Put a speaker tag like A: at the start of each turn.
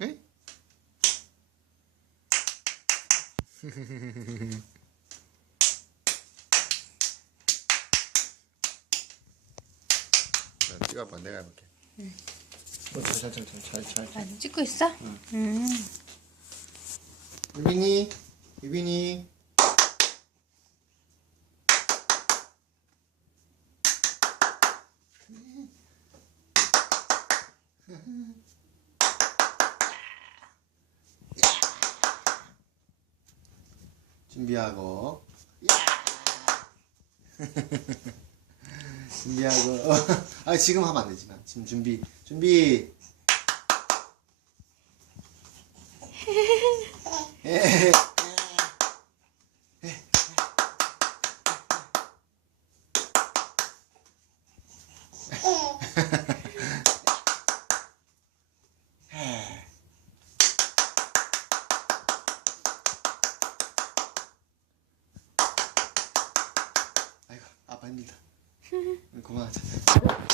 A: 에? 자, 찍어봐 내가 해볼게 어, 잘잘잘잘잘
B: 아, 찍고 있어? 음.
A: 유빈이 유빈이 준비하고. 준비하고. 아 지금 하면 안 되지만 지금 준비 준비 힘들다. 그만하자